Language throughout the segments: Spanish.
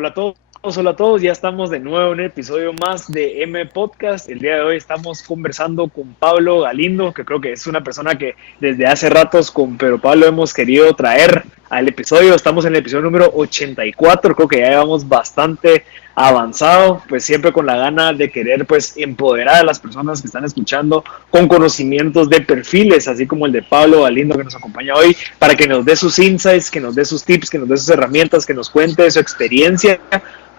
Hola a todos, ya estamos de nuevo en un episodio más de M Podcast. El día de hoy estamos conversando con Pablo Galindo, que creo que es una persona que desde hace ratos con Pedro Pablo hemos querido traer al episodio. Estamos en el episodio número 84, creo que ya llevamos bastante avanzado, pues siempre con la gana de querer pues empoderar a las personas que están escuchando con conocimientos de perfiles, así como el de Pablo Galindo que nos acompaña hoy, para que nos dé sus insights, que nos dé sus tips, que nos dé sus herramientas, que nos cuente su experiencia,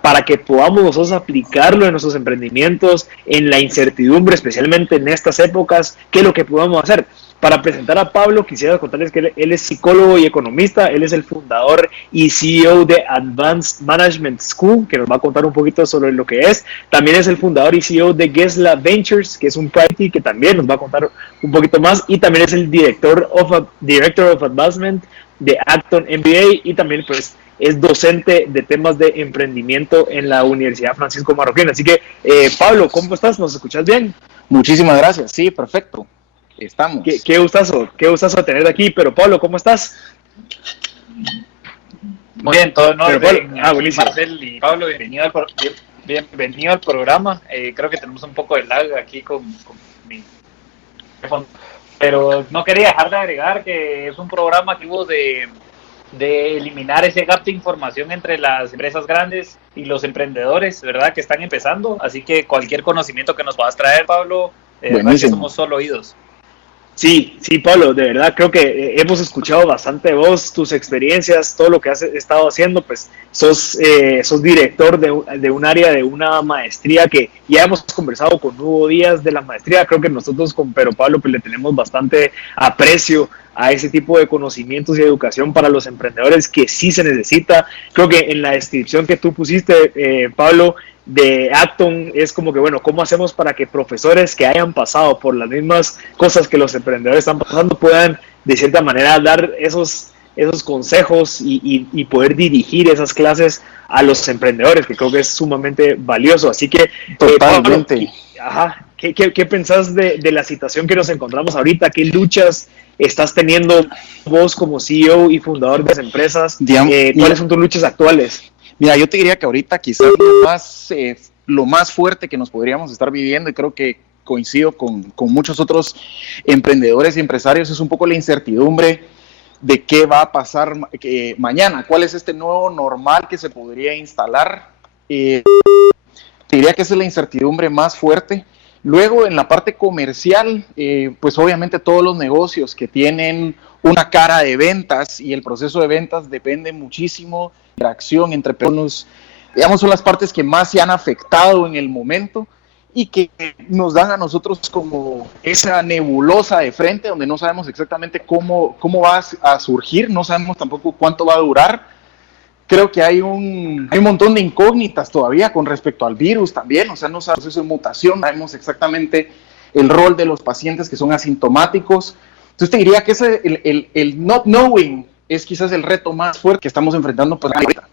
para que podamos nosotros aplicarlo en nuestros emprendimientos, en la incertidumbre, especialmente en estas épocas, qué es lo que podemos hacer. Para presentar a Pablo, quisiera contarles que él es psicólogo y economista, él es el fundador y CEO de Advanced Management School, que nos va a contar un poquito sobre lo que es. También es el fundador y CEO de Gesla Ventures, que es un private que también nos va a contar un poquito más, y también es el Director of Advancement de Acton MBA, y también pues es docente de temas de emprendimiento en la Universidad Francisco Marroquín. Así que, Pablo, ¿cómo estás? ¿Nos escuchas bien? Muchísimas gracias, sí, perfecto. Estamos. Qué gustazo tenerte aquí. Pero, Pablo, ¿cómo estás? Muy bien, todo en orden. Buenísimo. Marcel y Pablo, bienvenido al programa. Creo que tenemos un poco de lag aquí con mi teléfono, pero no quería dejar de agregar que es un programa que hubo de eliminar ese gap de información entre las empresas grandes y los emprendedores, ¿verdad? Que están empezando. Así que cualquier conocimiento que nos puedas traer, Pablo, somos solo oídos. Sí, Pablo, de verdad creo que hemos escuchado bastante de vos, tus experiencias, todo lo que has estado haciendo. Pues sos director de un área de una maestría que ya hemos conversado con Hugo Díaz de la maestría. Creo que nosotros con Pedro Pablo pues le tenemos bastante aprecio a ese tipo de conocimientos y educación para los emprendedores que sí se necesita. Creo que en la descripción que tú pusiste, Pablo, de Acton, es como que, bueno, ¿cómo hacemos para que profesores que hayan pasado por las mismas cosas que los emprendedores están pasando puedan, de cierta manera, dar esos consejos y poder dirigir esas clases a los emprendedores, que creo que es sumamente valioso? Así que, totalmente. Pablo, ¿qué pensás de la situación que nos encontramos ahorita? ¿Qué luchas estás teniendo vos como CEO y fundador de las empresas? ¿Cuáles son tus luchas actuales? Mira, yo te diría que ahorita quizás lo más fuerte que nos podríamos estar viviendo, y creo que coincido con muchos otros emprendedores y empresarios, es un poco la incertidumbre de qué va a pasar mañana, cuál es este nuevo normal que se podría instalar. Te diría que esa es la incertidumbre más fuerte. Luego, en la parte comercial, pues obviamente todos los negocios que tienen una cara de ventas, y el proceso de ventas depende muchísimo de la interacción entre personas, digamos, son las partes que más se han afectado en el momento y que nos dan a nosotros como esa nebulosa de frente donde no sabemos exactamente cómo va a surgir, no sabemos tampoco cuánto va a durar. Creo que hay un montón de incógnitas todavía con respecto al virus también, o sea, no sabemos eso de mutación, no sabemos exactamente el rol de los pacientes que son asintomáticos. Entonces te diría que el not knowing es quizás el reto más fuerte que estamos enfrentando pues ahorita.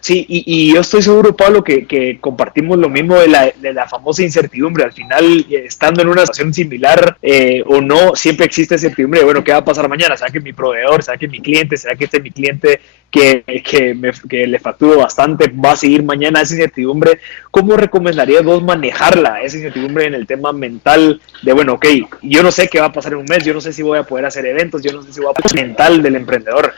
Sí, y yo estoy seguro, Pablo, que compartimos lo mismo de la famosa incertidumbre. Al final, estando en una situación similar o no, siempre existe incertidumbre de, bueno, ¿qué va a pasar mañana? ¿Será que mi proveedor, será que mi cliente, será que mi cliente que le facturo bastante va a seguir mañana? Esa incertidumbre, ¿cómo recomendarías vos manejarla, esa incertidumbre en el tema mental de, bueno, ok, yo no sé qué va a pasar en un mes, yo no sé si voy a poder hacer eventos, yo no sé si voy a pasar mental del emprendedor?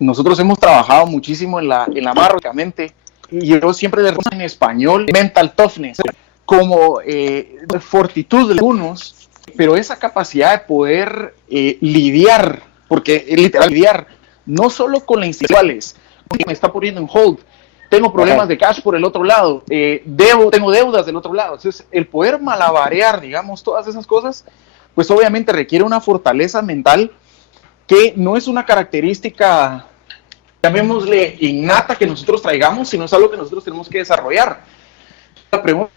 Nosotros hemos trabajado muchísimo en la básicamente, y yo siempre le en español mental toughness como fortitud de algunos, pero esa capacidad de poder lidiar, porque literal lidiar no solo con las institucionales, me está poniendo en hold, tengo problemas de cash por el otro lado, tengo deudas del otro lado. Entonces el poder malabarear, digamos, todas esas cosas, pues obviamente requiere una fortaleza mental que no es una característica, llamémosle, innata que nosotros traigamos, sino es algo que nosotros tenemos que desarrollar. La pregunta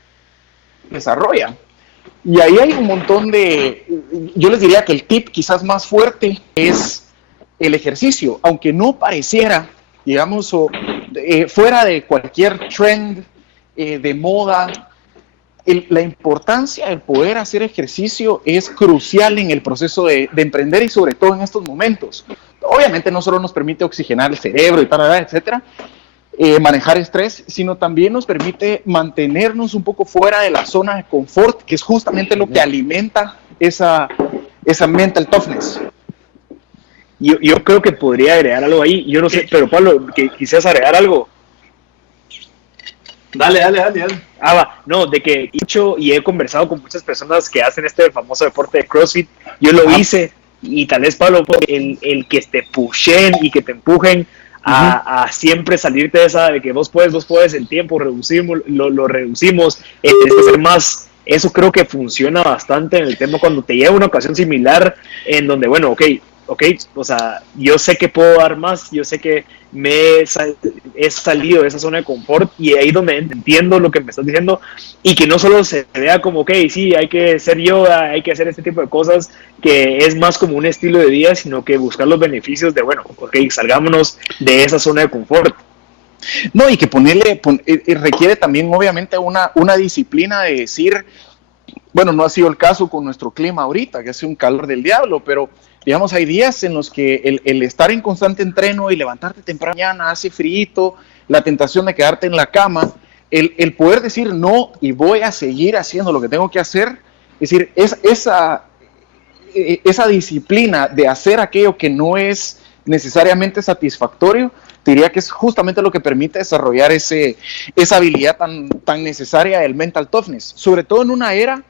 es, ¿desarrolla? Y ahí hay un montón yo les diría que el tip quizás más fuerte es el ejercicio, aunque no pareciera, digamos, fuera de cualquier trend de moda. La importancia del poder hacer ejercicio es crucial en el proceso de emprender, y sobre todo en estos momentos. Obviamente no solo nos permite oxigenar el cerebro y etcétera, manejar estrés, sino también nos permite mantenernos un poco fuera de la zona de confort, que es justamente lo que alimenta esa mental toughness. Yo creo que podría agregar algo ahí, yo no sé, pero Pablo, que quisieras agregar algo. Dale. No, de que he hecho y he conversado con muchas personas que hacen este famoso deporte de CrossFit, yo lo hice, y tal vez, Pablo, el que te pushen y que te empujen a siempre salirte de esa, de que vos puedes, el tiempo lo reducimos, es hacer más. Eso creo que funciona bastante en el tema cuando te llega una ocasión similar en donde, bueno, ok, o sea, yo sé que puedo dar más, yo sé que he salido de esa zona de confort, y ahí donde entiendo lo que me estás diciendo, y que no solo se vea como, ok, sí, hay que hacer yoga, hay que hacer este tipo de cosas, que es más como un estilo de vida, sino que buscar los beneficios de, bueno, ok, salgámonos de esa zona de confort. No, y que requiere también obviamente una disciplina de decir, bueno, no ha sido el caso con nuestro clima ahorita, que hace un calor del diablo, pero digamos, hay días en los que el estar en constante entreno y levantarte temprano mañana, hace frío, la tentación de quedarte en la cama, el poder decir no y voy a seguir haciendo lo que tengo que hacer, es decir, esa disciplina de hacer aquello que no es necesariamente satisfactorio, diría que es justamente lo que permite desarrollar esa habilidad tan necesaria del mental toughness, sobre todo en una era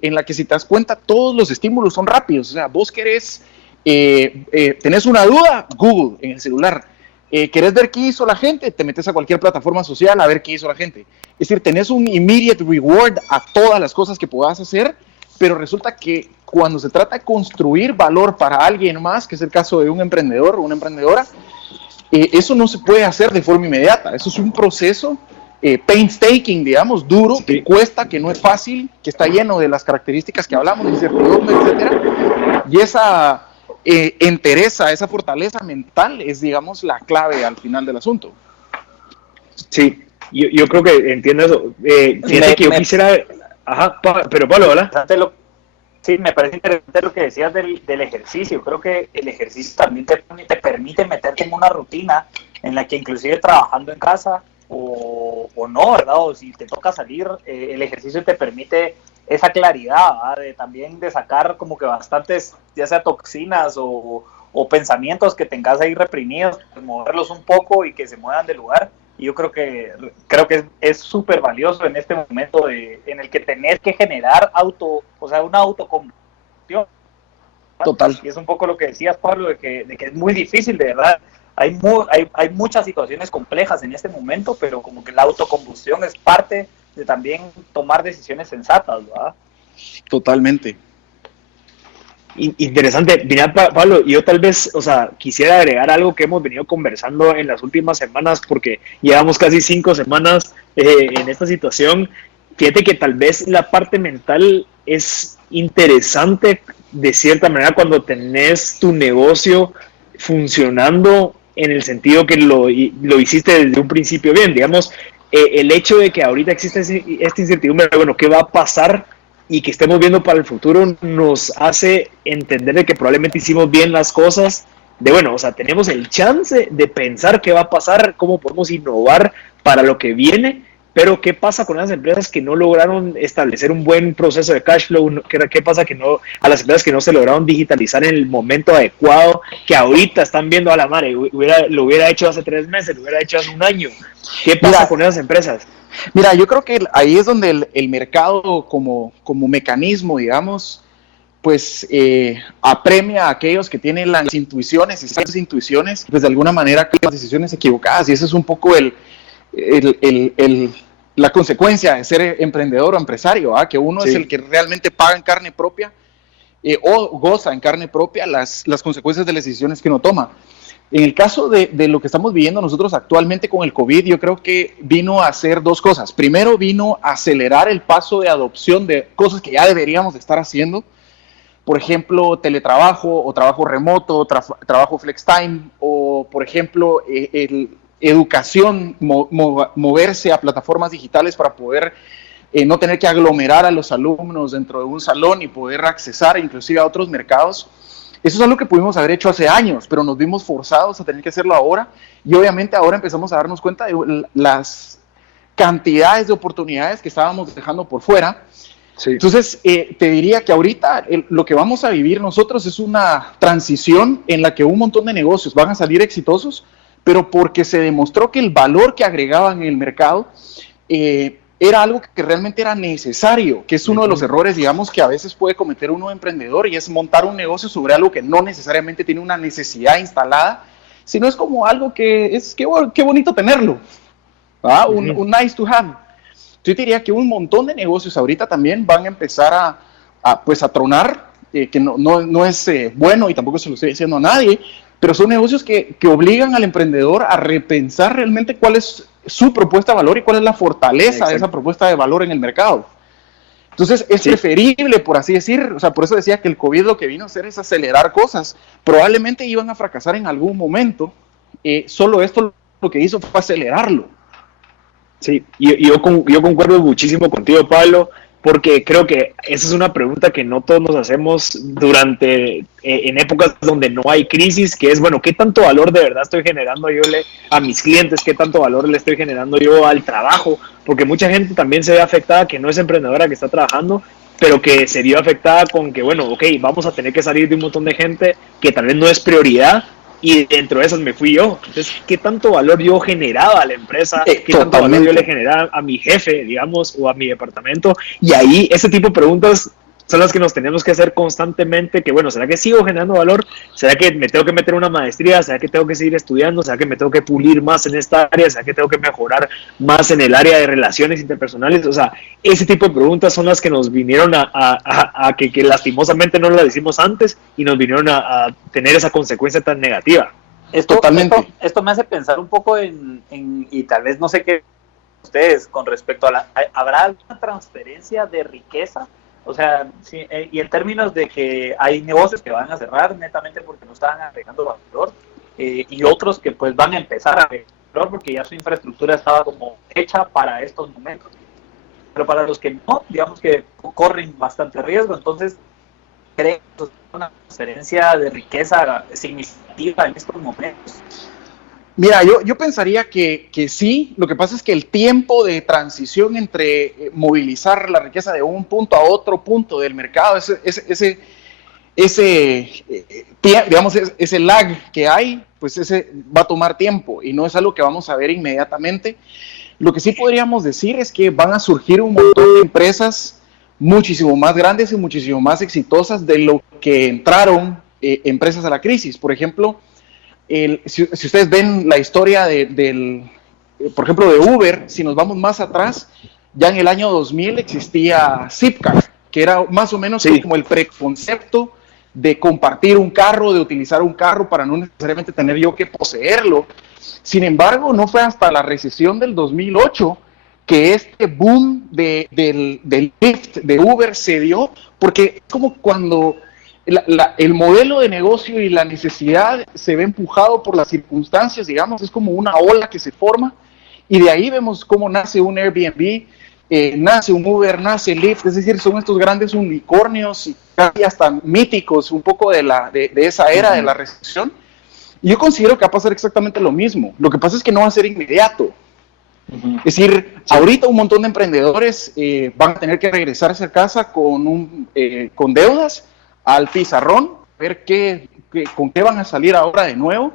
en la que, si te das cuenta, todos los estímulos son rápidos. O sea, vos querés, tenés una duda, Google en el celular. ¿Querés ver qué hizo la gente? Te metes a cualquier plataforma social a ver qué hizo la gente. Es decir, tenés un immediate reward a todas las cosas que puedas hacer, pero resulta que cuando se trata de construir valor para alguien más, que es el caso de un emprendedor o una emprendedora, eso no se puede hacer de forma inmediata. Eso es un proceso painstaking, digamos, duro, sí, que cuesta, que no es fácil, que está lleno de las características que hablamos, incertidumbre, etcétera. Y esa entereza, esa fortaleza mental es, digamos, la clave al final del asunto. Sí, yo creo que entiendo eso. Fíjate que yo quisiera... Ajá, pero Pablo, ¿hola? Sí, me parece interesante lo que decías del ejercicio. Creo que el ejercicio también te permite meterte en una rutina en la que, inclusive trabajando en casa o no, ¿verdad? O si te toca salir, el ejercicio te permite esa claridad, ¿verdad? También de sacar como que bastantes, ya sea toxinas o pensamientos que tengas ahí reprimidos, moverlos un poco y que se muevan de lugar. Y yo creo que es súper valioso en este momento en el que tenés que generar una autocombustión. Total. Y es un poco lo que decías, Pablo, de que es muy difícil, de verdad. Hay muchas situaciones complejas en este momento, pero como que la autocombustión es parte de también tomar decisiones sensatas, ¿verdad? Totalmente. Interesante. Mira, Pablo, yo tal vez, quisiera agregar algo que hemos venido conversando en las últimas semanas, porque llevamos casi 5 semanas en esta situación. Fíjate que tal vez la parte mental es interesante de cierta manera cuando tenés tu negocio funcionando, en el sentido que lo hiciste desde un principio bien. Digamos, el hecho de que ahorita existe esta incertidumbre, bueno, ¿qué va a pasar? Y que estemos viendo para el futuro nos hace entender de que probablemente hicimos bien las cosas, tenemos el chance de pensar qué va a pasar, cómo podemos innovar para lo que viene, pero qué pasa con las empresas que no lograron establecer un buen proceso de cash flow, qué pasa a las empresas que no se lograron digitalizar en el momento adecuado, que ahorita están viendo a la madre, lo hubiera hecho hace 3 meses, lo hubiera hecho hace un año. ¿Qué pasa con esas empresas? Mira, yo creo que ahí es donde el mercado como mecanismo, digamos, pues apremia a aquellos que tienen las intuiciones, y esas intuiciones, pues de alguna manera toman decisiones equivocadas, y esa es un poco la consecuencia de ser emprendedor o empresario, ¿ah? Que uno es el que realmente paga en carne propia o goza en carne propia las consecuencias de las decisiones que uno toma. En el caso de lo que estamos viviendo nosotros actualmente con el COVID, yo creo que vino a hacer 2 cosas. Primero, vino a acelerar el paso de adopción de cosas que ya deberíamos de estar haciendo. Por ejemplo, teletrabajo o trabajo remoto, trabajo flex time, o por ejemplo, educación, moverse a plataformas digitales para poder no tener que aglomerar a los alumnos dentro de un salón y poder accesar inclusive a otros mercados. Eso es algo que pudimos haber hecho hace años, pero nos vimos forzados a tener que hacerlo ahora, y obviamente ahora empezamos a darnos cuenta de las cantidades de oportunidades que estábamos dejando por fuera. Sí. Entonces, te diría que ahorita lo que vamos a vivir nosotros es una transición en la que un montón de negocios van a salir exitosos, pero porque se demostró que el valor que agregaban en el mercado era algo que realmente era necesario, que es uno de los errores, digamos, que a veces puede cometer uno emprendedor, y es montar un negocio sobre algo que no necesariamente tiene una necesidad instalada, sino es como algo que es, qué bonito tenerlo, ¿ah? Un nice to have. Yo diría que un montón de negocios ahorita también van a empezar a tronar, que no es bueno, y tampoco se lo estoy diciendo a nadie, pero son negocios que obligan al emprendedor a repensar realmente cuál es su propuesta de valor y cuál es la fortaleza de esa propuesta de valor en el mercado. Entonces es preferible, por así decir, o sea, por eso decía que el COVID lo que vino a hacer es acelerar cosas. Probablemente iban a fracasar en algún momento, solo esto lo que hizo fue acelerarlo. Sí, yo concuerdo muchísimo contigo, Pablo, porque creo que esa es una pregunta que no todos nos hacemos en épocas donde no hay crisis, que es, bueno, ¿qué tanto valor de verdad estoy generando yo a mis clientes? ¿Qué tanto valor le estoy generando yo al trabajo? Porque mucha gente también se ve afectada, que no es emprendedora, que está trabajando, pero que se vio afectada con que, bueno, ok, vamos a tener que salir de un montón de gente que tal vez no es prioridad, y dentro de esas me fui yo. Entonces, ¿qué tanto valor yo generaba a la empresa? ¿Qué tanto valor yo le generaba a mi jefe, digamos, o a mi departamento? Y ahí, ese tipo de preguntas son las que nos tenemos que hacer constantemente, que bueno, ¿será que sigo generando valor? ¿Será que me tengo que meter una maestría? ¿Será que tengo que seguir estudiando? ¿Será que me tengo que pulir más en esta área? ¿Será que tengo que mejorar más en el área de relaciones interpersonales? O sea, ese tipo de preguntas son las que nos vinieron a que lastimosamente no las hicimos antes, y nos vinieron a tener esa consecuencia tan negativa. Esto me hace pensar un poco y tal vez no sé qué ustedes con respecto ¿habrá una transferencia de riqueza? O sea, sí, y en términos de que hay negocios que van a cerrar netamente porque no estaban agregando valor, y otros que pues van a empezar a agregar valor porque ya su infraestructura estaba como hecha para estos momentos. Pero para los que no, digamos que corren bastante riesgo, entonces creen que es una transferencia de riqueza significativa en estos momentos. Mira, yo pensaría que sí. Lo que pasa es que el tiempo de transición entre movilizar la riqueza de un punto a otro punto del mercado, ese lag que hay, pues ese va a tomar tiempo y no es algo que vamos a ver inmediatamente. Lo que sí podríamos decir es que van a surgir un montón de empresas muchísimo más grandes y muchísimo más exitosas de lo que entraron empresas a la crisis. Por ejemplo, si ustedes ven la historia por ejemplo, de Uber, si nos vamos más atrás, ya en el año 2000 existía Zipcar, que era más o menos como el preconcepto de compartir un carro, de utilizar un carro para no necesariamente tener yo que poseerlo. Sin embargo, no fue hasta la recesión del 2008 que este boom del Lyft, de Uber, se dio, porque es como cuando el modelo de negocio y la necesidad se ve empujado por las circunstancias, digamos, es como una ola que se forma, y de ahí vemos cómo nace un Airbnb, nace un Uber, nace Lyft, es decir, son estos grandes unicornios y casi hasta míticos un poco de esa era de la recesión. Y yo considero que va a pasar exactamente lo mismo. Lo que pasa es que no va a ser inmediato. Es decir, ahorita un montón de emprendedores van a tener que regresarse a casa con deudas, al pizarrón, ver con qué van a salir ahora de nuevo,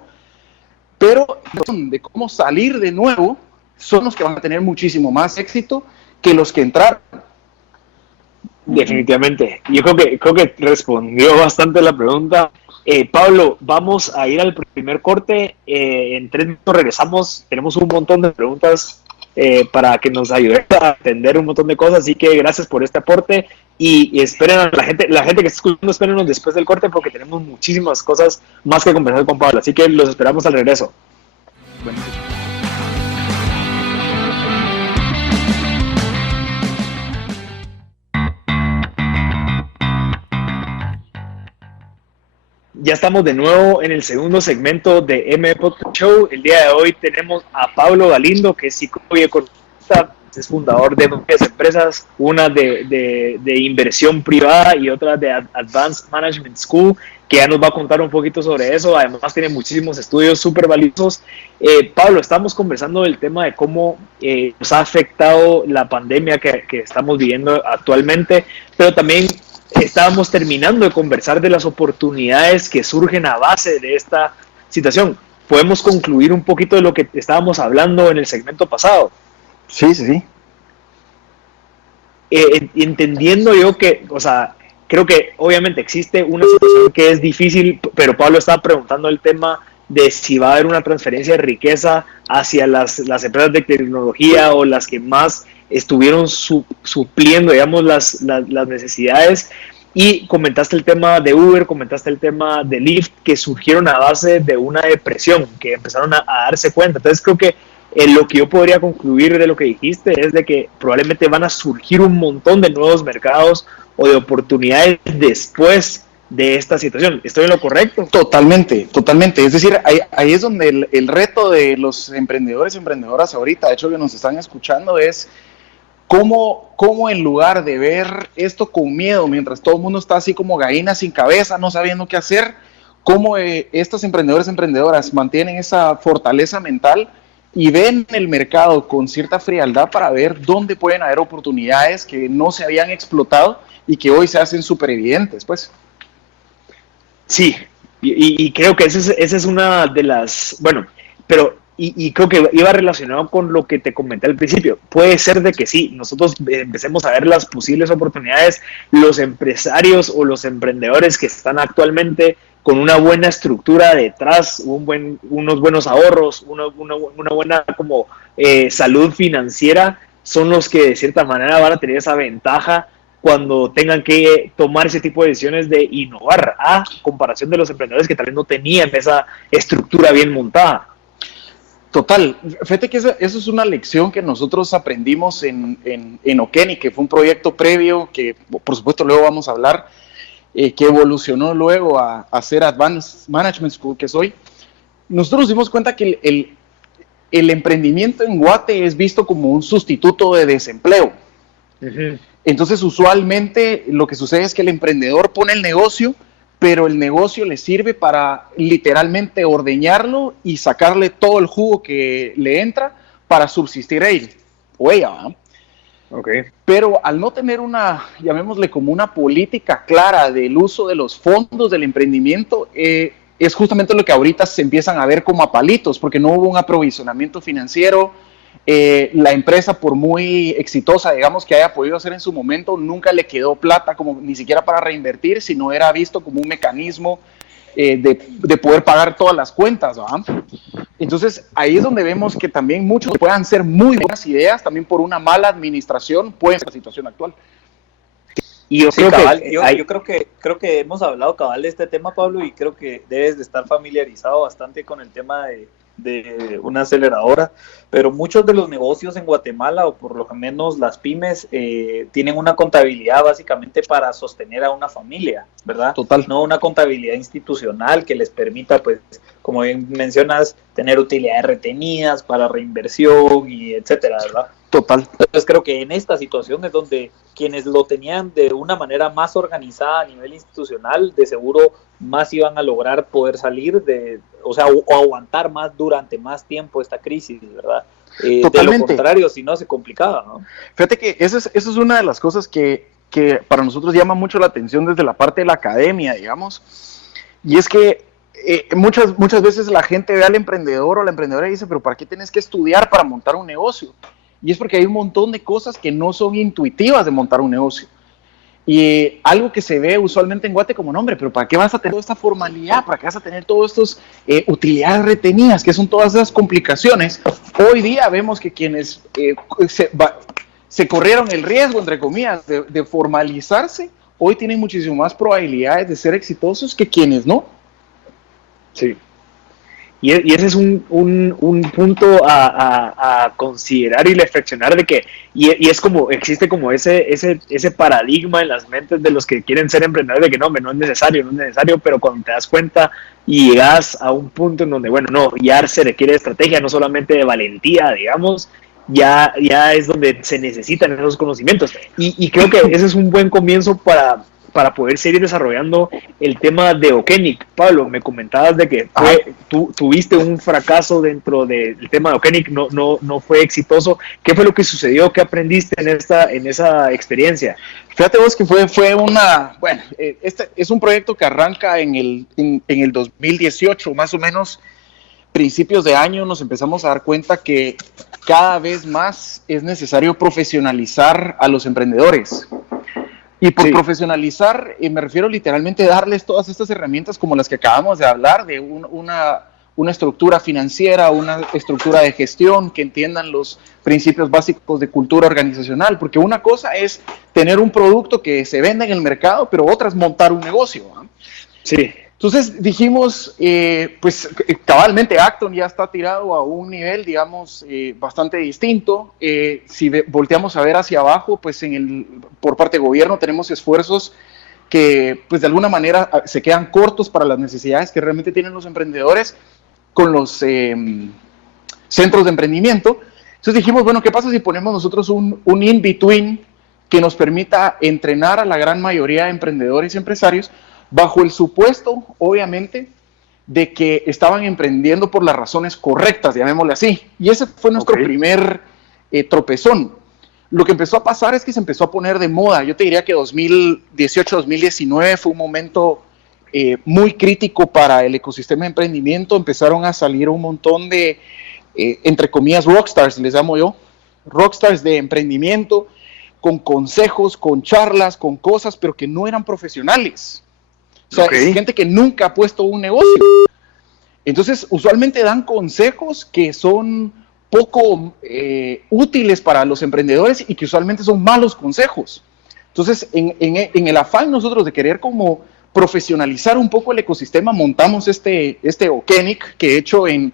pero de cómo salir de nuevo son los que van a tener muchísimo más éxito que los que entraron. Definitivamente. Yo creo que respondió bastante la pregunta. Pablo, vamos a ir al primer corte. En 3 minutos regresamos. Tenemos un montón de preguntas para que nos ayude a entender un montón de cosas. Así que gracias por este aporte. Y esperen a la gente que está escuchando, espérenos después del corte porque tenemos muchísimas cosas más que conversar con Pablo. Así que los esperamos al regreso. Bueno. Ya estamos de nuevo en el segundo segmento de M Podcast Show. El día de hoy tenemos a Pablo Galindo, que es psicólogo y economista, es fundador de varias empresas, una de inversión privada y otra de Advanced Management School, que ya nos va a contar un poquito sobre eso. Además tiene muchísimos estudios súper valiosos. Pablo, estamos conversando del tema de cómo nos ha afectado la pandemia que estamos viviendo actualmente, pero también estábamos terminando de conversar de las oportunidades que surgen a base de esta situación. ¿Podemos concluir un poquito de lo que estábamos hablando en el segmento pasado? Sí. Entendiendo yo que, o sea, creo que obviamente existe una situación que es difícil, pero Pablo estaba preguntando el tema de si va a haber una transferencia de riqueza hacia las empresas de tecnología o las que más estuvieron supliendo, digamos, las necesidades. Y comentaste el tema de Uber, comentaste el tema de Lyft, que surgieron a base de una depresión, que empezaron a darse cuenta. Entonces creo que lo que yo podría concluir de lo que dijiste es de que probablemente van a surgir un montón de nuevos mercados o de oportunidades después de esta situación. ¿Estoy en lo correcto? Totalmente. Es decir, ahí es donde el reto de los emprendedores y emprendedoras ahorita, de hecho que nos están escuchando, es cómo en lugar de ver esto con miedo, mientras todo el mundo está así como gallina sin cabeza, no sabiendo qué hacer, cómo estos emprendedores y emprendedoras mantienen esa fortaleza mental y ven el mercado con cierta frialdad para ver dónde pueden haber oportunidades que no se habían explotado y que hoy se hacen súper evidentes, pues. Sí, y creo que esa es una de las, bueno, pero y creo que iba relacionado con lo que te comenté al principio. Puede ser de que sí, nosotros empecemos a ver las posibles oportunidades, los empresarios o los emprendedores que están actualmente con una buena estructura detrás, unos buenos ahorros, una buena como salud financiera, son los que de cierta manera van a tener esa ventaja cuando tengan que tomar ese tipo de decisiones de innovar, a comparación de los emprendedores que tal vez no tenían esa estructura bien montada. Total, fíjate que esa es una lección que nosotros aprendimos en Okeni, que fue un proyecto previo, que por supuesto luego vamos a hablar, que evolucionó luego a ser Advanced Management School, que soy. Nosotros nos dimos cuenta que el emprendimiento en Guate es visto como un sustituto de desempleo. Uh-huh. Entonces, usualmente lo que sucede es que el emprendedor pone el negocio, pero el negocio le sirve para literalmente ordeñarlo y sacarle todo el jugo que le entra para subsistir él o ella, ¿verdad? Okay. Pero al no tener llamémosle como una política clara del uso de los fondos del emprendimiento, es justamente lo que ahorita se empiezan a ver como a palitos, porque no hubo un aprovisionamiento financiero. La empresa, por muy exitosa, digamos, que haya podido hacer en su momento, nunca le quedó plata como ni siquiera para reinvertir, sino era visto como un mecanismo de poder pagar todas las cuentas, ¿verdad? Entonces, ahí es donde vemos que también muchos puedan ser muy buenas ideas, también por una mala administración, pueden ser la situación actual. Y yo creo cabal, yo creo que hemos hablado cabal de este tema, Pablo, y creo que debes de estar familiarizado bastante con el tema de una aceleradora, pero muchos de los negocios en Guatemala, o por lo menos las pymes, tienen una contabilidad básicamente para sostener a una familia, ¿verdad? Total. No una contabilidad institucional que les permita, pues, como bien mencionas, tener utilidades retenidas para reinversión y etcétera, ¿verdad? Total. Entonces creo que en esta situación es donde quienes lo tenían de una manera más organizada a nivel institucional, de seguro más iban a lograr poder salir o aguantar más durante más tiempo esta crisis, ¿verdad? De lo contrario, si no, se complicaba, ¿no? Fíjate que esa es una de las cosas que para nosotros llama mucho la atención desde la parte de la academia, digamos, y es que muchas veces la gente ve al emprendedor o la emprendedora y dice, pero ¿para qué tienes que estudiar para montar un negocio? Y es porque hay un montón de cosas que no son intuitivas de montar un negocio. Y algo que se ve usualmente en Guate como nombre, pero ¿para qué vas a tener toda esta formalidad? ¿Para qué vas a tener todas estas utilidades retenidas? Que son todas esas complicaciones. Hoy día vemos que quienes se corrieron el riesgo, entre comillas, de formalizarse, hoy tienen muchísimo más probabilidades de ser exitosos que quienes no. Sí. Y ese es un punto a considerar y reflexionar de que, y es como, existe como ese paradigma en las mentes de los que quieren ser emprendedores de que no es necesario, pero cuando te das cuenta y llegas a un punto en donde, bueno, no, ya se requiere de estrategia, no solamente de valentía, digamos, ya es donde se necesitan esos conocimientos. Y creo que ese es un buen comienzo para poder seguir desarrollando el tema de Okenic. Pablo, me comentabas de que tuviste un fracaso dentro del tema de Okenic, no fue exitoso. ¿Qué fue lo que sucedió? ¿Qué aprendiste en esa experiencia? Fíjate vos que fue una, bueno, este es un proyecto que arranca en el 2018, más o menos, principios de año, nos empezamos a dar cuenta que cada vez más es necesario profesionalizar a los emprendedores. Y por profesionalizar, me refiero literalmente a darles todas estas herramientas como las que acabamos de hablar, de una estructura financiera, una estructura de gestión, que entiendan los principios básicos de cultura organizacional, porque una cosa es tener un producto que se vende en el mercado, pero otra es montar un negocio, ¿eh? Sí. Entonces dijimos, pues cabalmente Acton ya está tirado a un nivel, digamos, bastante distinto. Si volteamos a ver hacia abajo, pues por parte del gobierno tenemos esfuerzos que pues de alguna manera se quedan cortos para las necesidades que realmente tienen los emprendedores con los centros de emprendimiento. Entonces dijimos, bueno, ¿qué pasa si ponemos nosotros un in-between que nos permita entrenar a la gran mayoría de emprendedores y empresarios bajo el supuesto, obviamente, de que estaban emprendiendo por las razones correctas, llamémosle así. Y ese fue nuestro primer tropezón. Lo que empezó a pasar es que se empezó a poner de moda. Yo te diría que 2018-2019 fue un momento muy crítico para el ecosistema de emprendimiento. Empezaron a salir un montón de, entre comillas, rockstars, les llamo yo, rockstars de emprendimiento, con consejos, con charlas, con cosas, pero que no eran profesionales. O sea, es gente que nunca ha puesto un negocio. Entonces, usualmente dan consejos que son poco útiles para los emprendedores y que usualmente son malos consejos. Entonces, en el afán nosotros de querer como profesionalizar un poco el ecosistema, montamos este Okenic, que he hecho en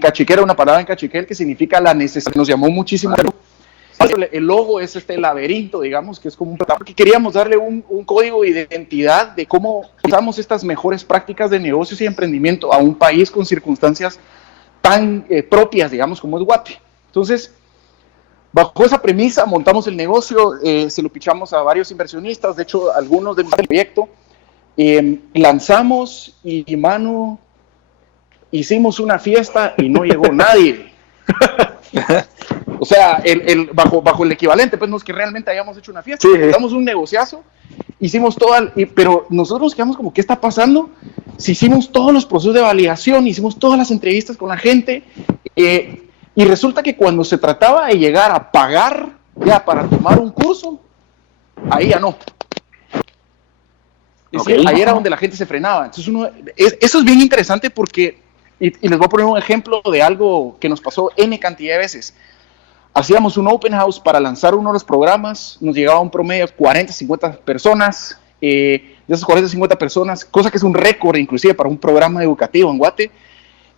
cachiquera, una palabra en cachiquel que significa la necesidad. Nos llamó muchísimo. El logo es este laberinto, digamos, que es como porque queríamos darle un código de identidad de cómo usamos estas mejores prácticas de negocios y emprendimiento a un país con circunstancias tan propias, digamos, como es Guate. Entonces, bajo esa premisa, montamos el negocio, se lo pichamos a varios inversionistas, de hecho, algunos del proyecto, lanzamos y, mano, hicimos una fiesta y no llegó nadie. O sea, bajo el equivalente, pues no es que realmente hayamos hecho una fiesta, damos un negociazo, hicimos pero nosotros nos quedamos como, ¿qué está pasando? Si hicimos todos los procesos de validación, hicimos todas las entrevistas con la gente, y resulta que cuando se trataba de llegar a pagar ya para tomar un curso, ahí ya no. Es decir, ahí era donde la gente se frenaba. Entonces eso es bien interesante porque, y les voy a poner un ejemplo de algo que nos pasó N cantidad de veces. Hacíamos un open house para lanzar uno de los programas, nos llegaba un promedio de 40, 50 personas, de esas 40, 50 personas, cosa que es un récord inclusive para un programa educativo en Guate,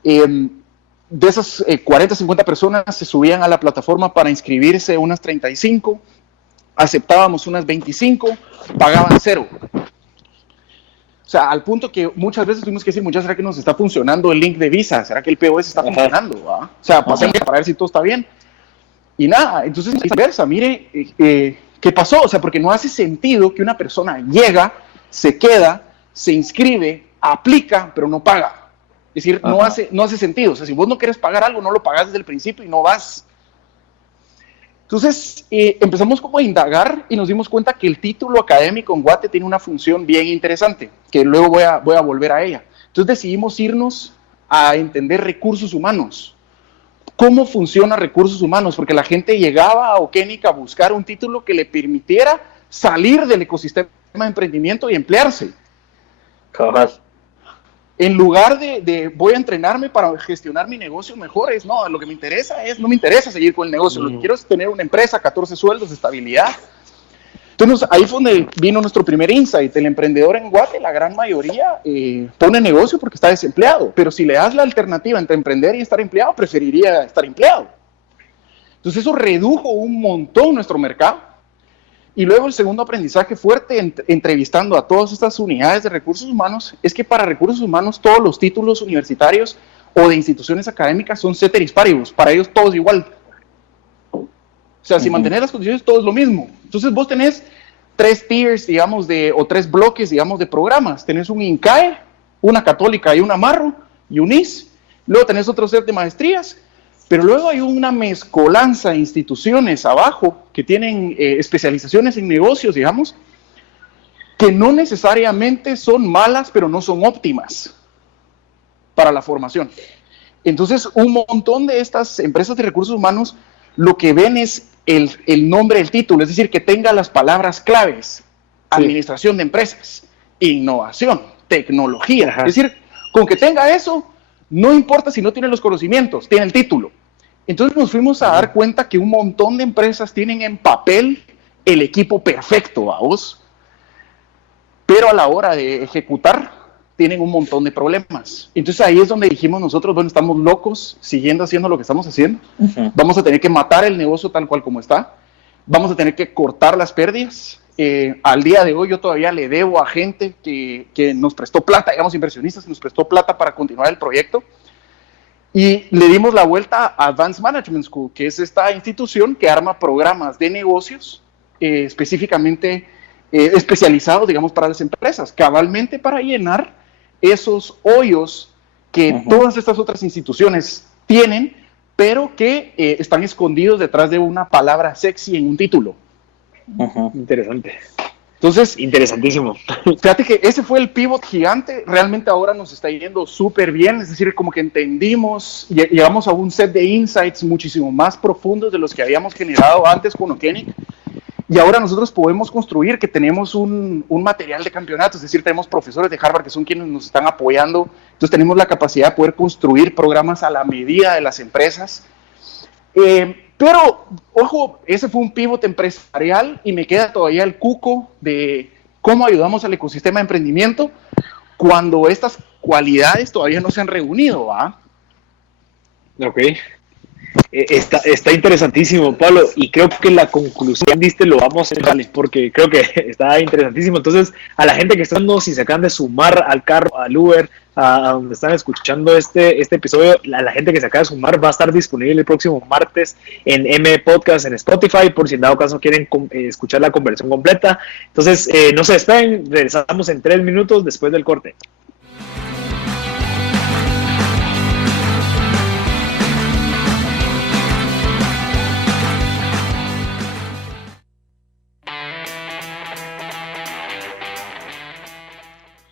de esas 40, 50 personas se subían a la plataforma para inscribirse unas 35, aceptábamos unas 25, pagaban 0. O sea, al punto que muchas veces tuvimos que decir, ¿será que nos está funcionando el link de Visa? ¿Será que el POS está funcionando? O sea, pasemos para ver si todo está bien. Y nada, entonces viceversa, mire, ¿qué pasó? O sea, porque no hace sentido que una persona llega, se queda, se inscribe, aplica, pero no paga. Es decir, no hace sentido. O sea, si vos no quieres pagar algo, no lo pagás desde el principio y no vas. Entonces, empezamos como a indagar y nos dimos cuenta que el título académico en Guate tiene una función bien interesante, que luego voy a volver a ella. Entonces decidimos irnos a entender recursos humanos. ¿Cómo funciona recursos humanos? Porque la gente llegaba a Okenic a buscar un título que le permitiera salir del ecosistema de emprendimiento y emplearse. Cabal. En lugar de voy a entrenarme para gestionar mi negocio mejor, no, lo que me interesa no me interesa seguir con el negocio, lo que quiero es tener una empresa, 14 sueldos, estabilidad. Entonces ahí fue donde vino nuestro primer insight. El emprendedor en Guate, la gran mayoría, pone negocio porque está desempleado, pero si le das la alternativa entre emprender y estar empleado, preferiría estar empleado. Entonces eso redujo un montón nuestro mercado. Y luego el segundo aprendizaje fuerte, entrevistando a todas estas unidades de recursos humanos, es que para recursos humanos todos los títulos universitarios o de instituciones académicas son ceteris paribus, para ellos todos igual. sea, si mantenés las condiciones, todo es lo mismo. Entonces vos tenés 3 tiers, digamos, o 3 bloques, digamos, de programas. Tenés un INCAE, una católica y un Amarro, y un IS. Luego tenés otro set de maestrías, pero luego hay una mezcolanza de instituciones abajo que tienen especializaciones en negocios, digamos, que no necesariamente son malas, pero no son óptimas para la formación. Entonces, un montón de estas empresas de recursos humanos lo que ven es el nombre del título, es decir, que tenga las palabras claves: administración de empresas, innovación, tecnología. Es decir, con que tenga eso, no importa si no tiene los conocimientos, tiene el título. Entonces nos fuimos a dar cuenta que un montón de empresas tienen en papel el equipo perfecto, ¿vos? Pero a la hora de ejecutar, tienen un montón de problemas. Entonces ahí es donde dijimos nosotros, bueno, estamos locos siguiendo haciendo lo que estamos haciendo. Vamos a tener que matar el negocio tal cual como está. Vamos a tener que cortar las pérdidas. Al día de hoy yo todavía le debo a gente que nos prestó plata, digamos inversionistas que nos prestó plata para continuar el proyecto. Y le dimos la vuelta a Advanced Management School, que es esta institución que arma programas de negocios específicamente especializados, digamos, para las empresas, cabalmente para llenar esos hoyos que todas estas otras instituciones tienen, pero que están escondidos detrás de una palabra sexy en un título. Interesante. Entonces, interesantísimo. Fíjate que ese fue el pivot gigante. Realmente ahora nos está yendo súper bien, es decir, como que entendimos, llegamos a un set de insights muchísimo más profundos de los que habíamos generado antes con Okenic. Y ahora nosotros podemos construir que tenemos un material de campeonato, es decir, tenemos profesores de Harvard que son quienes nos están apoyando. Entonces tenemos la capacidad de poder construir programas a la medida de las empresas. Pero, ojo, ese fue un pivot empresarial y me queda todavía el cuco de cómo ayudamos al ecosistema de emprendimiento cuando estas cualidades todavía no se han reunido, ¿va? Ok. Está interesantísimo, Pablo, y creo que la conclusión diste lo vamos a hacer, porque creo que está interesantísimo. Entonces, a la gente que está dando, si se acaban de sumar al carro, al Uber, a donde están escuchando este episodio, la gente que se acaba de sumar va a estar disponible el próximo martes en M Podcast en Spotify, por si en dado caso quieren escuchar la conversación completa. Entonces, no se despeguen, regresamos en 3 minutos después del corte.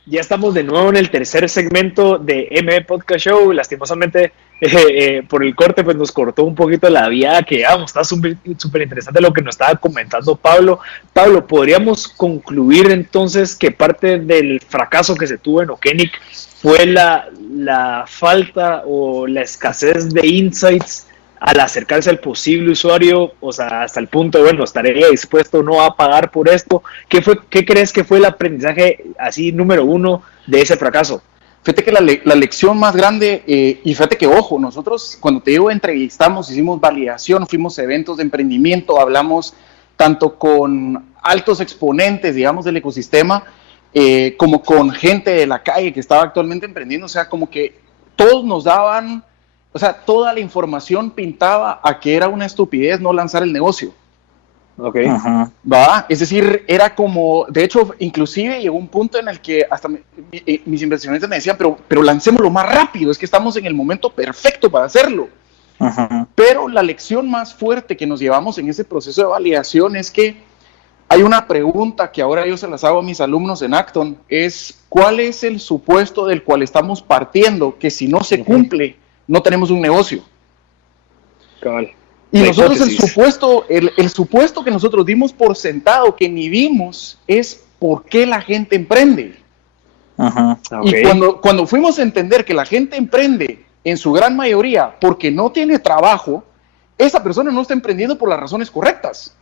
Ya estamos de nuevo en el tercer segmento de M Podcast Show. Lastimosamente, por el corte, pues nos cortó un poquito la vía que llevamos. Está súper interesante lo que nos estaba comentando Pablo. Pablo, ¿podríamos concluir entonces que parte del fracaso que se tuvo en Okenic fue la falta o la escasez de insights al acercarse al posible usuario? O sea, hasta el punto de, bueno, estaré dispuesto no a pagar por esto. ¿Qué crees que fue el aprendizaje así número 1 de ese fracaso? Fíjate que la lección más grande, y fíjate que, ojo, nosotros cuando te digo entrevistamos, hicimos validación, fuimos a eventos de emprendimiento, hablamos tanto con altos exponentes, digamos, del ecosistema, como con gente de la calle que estaba actualmente emprendiendo. O sea, como que todos nos daban, o sea, toda la información pintaba a que era una estupidez no lanzar el negocio. Ok. ¿Va? Es decir, era como, de hecho, inclusive llegó un punto en el que hasta mis inversionistas me decían, pero lancémoslo más rápido, es que estamos en el momento perfecto para hacerlo. Pero la lección más fuerte que nos llevamos en ese proceso de validación es que hay una pregunta que ahora yo se las hago a mis alumnos en Acton, es ¿cuál es el supuesto del cual estamos partiendo que si no se cumple, no tenemos un negocio? Cabal. Y nosotros el supuesto que nosotros dimos por sentado, que ni vimos, es por qué la gente emprende. Y cuando fuimos a entender que la gente emprende en su gran mayoría porque no tiene trabajo, esa persona no está emprendiendo por las razones correctas.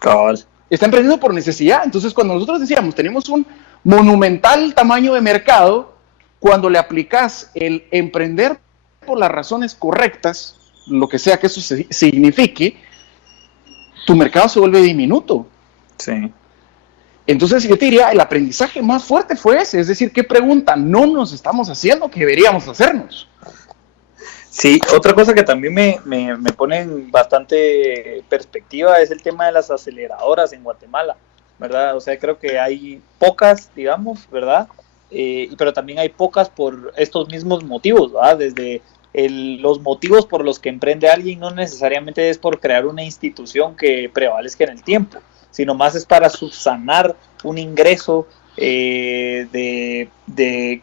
Cabal. Está emprendiendo por necesidad. Entonces, cuando nosotros decíamos, tenemos un monumental tamaño de mercado, cuando le aplicas el emprender por las razones correctas, lo que sea que eso signifique, tu mercado se vuelve diminuto. Sí. Entonces yo te diría, el aprendizaje más fuerte fue ese, es decir, ¿qué pregunta no nos estamos haciendo que deberíamos hacernos? Sí, otra cosa que también me pone en bastante perspectiva es el tema de las aceleradoras en Guatemala, ¿verdad? O sea, creo que hay pocas, digamos, ¿verdad? Pero también hay pocas por estos mismos motivos, ¿verdad? Desde los motivos por los que emprende alguien no necesariamente es por crear una institución que prevalezca en el tiempo, sino más es para subsanar un ingreso que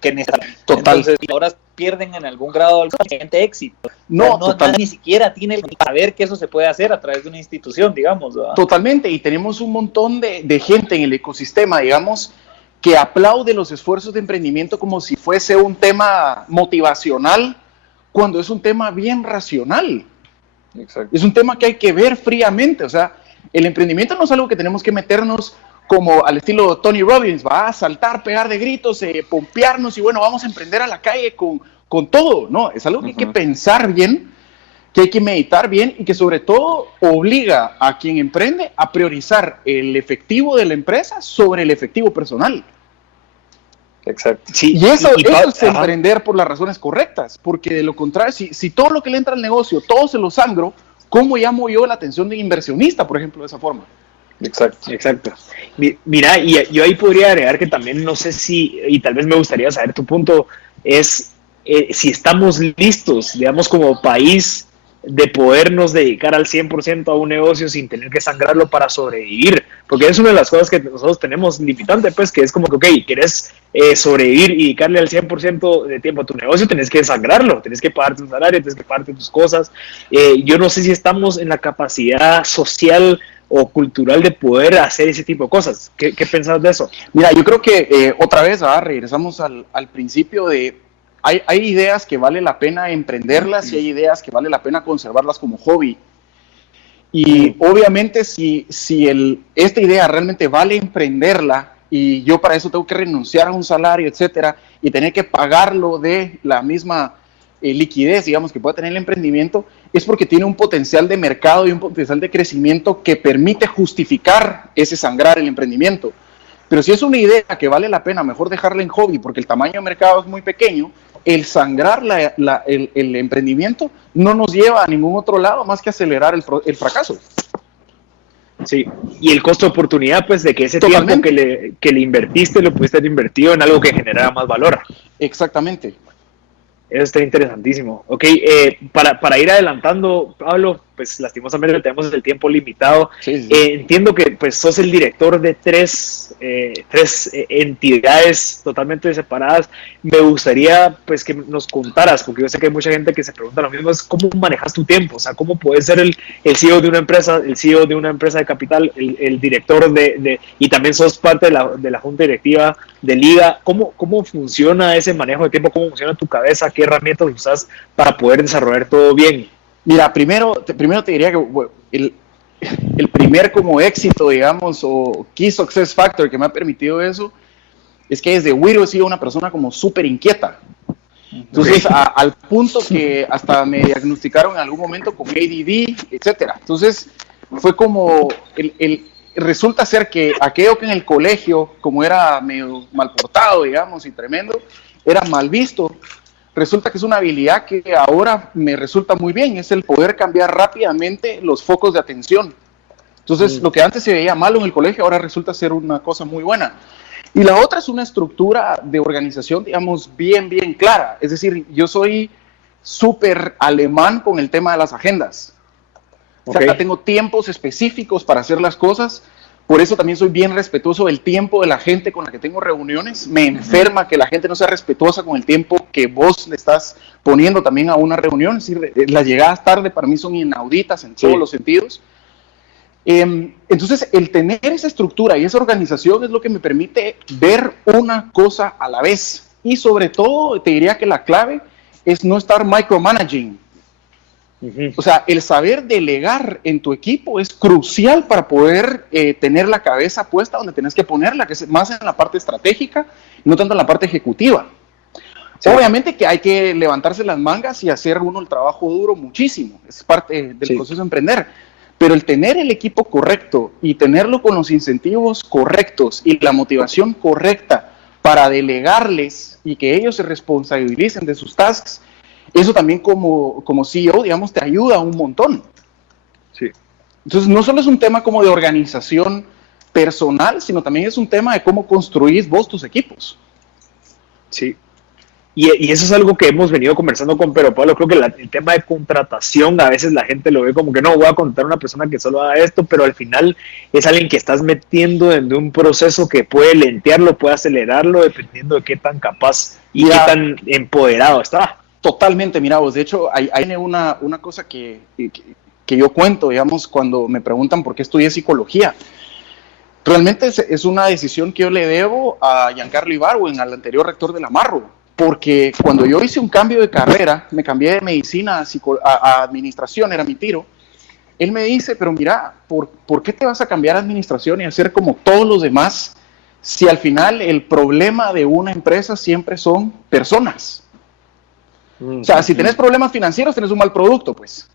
necesitan. Total. Entonces, ahora pierden en algún grado el siguiente éxito. No, Ni siquiera tiene el saber que eso se puede hacer a través de una institución, digamos, ¿verdad? Totalmente, y tenemos un montón de gente en el ecosistema, digamos, que aplaude los esfuerzos de emprendimiento como si fuese un tema motivacional, cuando es un tema bien racional. Exacto. Es un tema que hay que ver fríamente. O sea, el emprendimiento no es algo que tenemos que meternos como al estilo Tony Robbins, va a saltar, pegar de gritos, pompearnos y bueno, vamos a emprender a la calle con todo. No, es algo que hay que pensar bien, que hay que meditar bien y que sobre todo obliga a quien emprende a priorizar el efectivo de la empresa sobre el efectivo personal. Exacto. Sí, y eso es emprender por las razones correctas, porque de lo contrario, si todo lo que le entra al negocio, todo se lo sangro, ¿cómo llamo yo la atención de un inversionista, por ejemplo, de esa forma? Exacto. Mira, y yo ahí podría agregar que también no sé si, y tal vez me gustaría saber tu punto, es si estamos listos, digamos, como país, de podernos dedicar al 100% a un negocio sin tener que sangrarlo para sobrevivir, porque es una de las cosas que nosotros tenemos limitante, pues, que es como que, ok, quieres sobrevivir y dedicarle al 100% de tiempo a tu negocio, tenés que sangrarlo, tenés que pagarte un salario, tenés que pagarte tus cosas. Yo no sé si estamos en la capacidad social o cultural de poder hacer ese tipo de cosas. ¿Qué pensás de eso? Mira, yo creo que otra vez regresamos al principio de hay ideas que vale la pena emprenderlas y hay ideas que vale la pena conservarlas como hobby. Y obviamente si esta idea realmente vale emprenderla y yo para eso tengo que renunciar a un salario, etcétera, y tener que pagarlo de la misma liquidez, digamos, que pueda tener el emprendimiento, es porque tiene un potencial de mercado y un potencial de crecimiento que permite justificar ese sangrar el emprendimiento. Pero si es una idea que vale la pena, mejor dejarla en hobby porque el tamaño de mercado es muy pequeño, el sangrar el emprendimiento no nos lleva a ningún otro lado más que acelerar el fracaso. Sí, y el costo de oportunidad, pues, de que ese tiempo que le invertiste, lo pudiste haber invertido en algo que generara más valor. Exactamente. Eso está interesantísimo. Ok, para ir adelantando, Pablo, pues lastimosamente tenemos el tiempo limitado. Sí. Entiendo que pues sos el director de tres entidades totalmente separadas. Me gustaría pues que nos contaras, porque yo sé que hay mucha gente que se pregunta lo mismo, es cómo manejas tu tiempo, o sea, cómo puedes ser el CEO de una empresa, el CEO de una empresa de capital, el director y también sos parte de la junta directiva de Liga. ¿Cómo funciona ese manejo de tiempo? ¿Cómo funciona tu cabeza? ¿Qué herramientas usas para poder desarrollar todo bien? Mira, primero te diría que bueno, el primer como éxito, digamos, o Key Success Factor que me ha permitido eso, es que desde Wiro he sido una persona como súper inquieta. Entonces, al punto que hasta me diagnosticaron en algún momento con ADD, etcétera. Entonces, fue como, resulta ser que aquello que en el colegio, como era medio mal portado, digamos, y tremendo, era mal visto. Resulta que es una habilidad que ahora me resulta muy bien, es el poder cambiar rápidamente los focos de atención. Entonces, lo que antes se veía malo en el colegio, ahora resulta ser una cosa muy buena. Y la otra es una estructura de organización, digamos, bien clara. Es decir, yo soy súper alemán con el tema de las agendas. O sea, acá tengo tiempos específicos para hacer las cosas. Por eso también soy bien respetuoso del tiempo de la gente con la que tengo reuniones. Me enferma que la gente no sea respetuosa con el tiempo que vos le estás poniendo también a una reunión. Es decir, las llegadas tarde para mí son inauditas en todos los sentidos. Entonces, el tener esa estructura y esa organización es lo que me permite ver una cosa a la vez. Y sobre todo, te diría que la clave es no estar micromanaging. O sea, el saber delegar en tu equipo es crucial para poder tener la cabeza puesta donde tenés que ponerla, que es más en la parte estratégica, no tanto en la parte ejecutiva. Sí. Obviamente que hay que levantarse las mangas y hacer uno el trabajo duro muchísimo, es parte del proceso de emprender, pero el tener el equipo correcto y tenerlo con los incentivos correctos y la motivación correcta para delegarles y que ellos se responsabilicen de sus tasks, eso también como CEO, digamos, te ayuda un montón. Sí. Entonces, no solo es un tema como de organización personal, sino también es un tema de cómo construís vos tus equipos. Sí. Y eso es algo que hemos venido conversando con Pero Pablo. Creo que el tema de contratación, a veces la gente lo ve como que no, voy a contratar a una persona que solo haga esto, pero al final es alguien que estás metiendo en un proceso que puede lentearlo, puede acelerarlo, dependiendo de qué tan capaz y qué tan empoderado está. Totalmente, mira vos, de hecho, hay una cosa que yo cuento, digamos, cuando me preguntan por qué estudié psicología. Realmente es una decisión que yo le debo a Giancarlo Ibargüen, al anterior rector de la Marro, porque cuando yo hice un cambio de carrera, me cambié de medicina a administración, era mi tiro, él me dice, pero mira, ¿por qué te vas a cambiar a administración y hacer como todos los demás si al final el problema de una empresa siempre son personas? O sea, si tenés problemas financieros, tenés un mal producto, pues.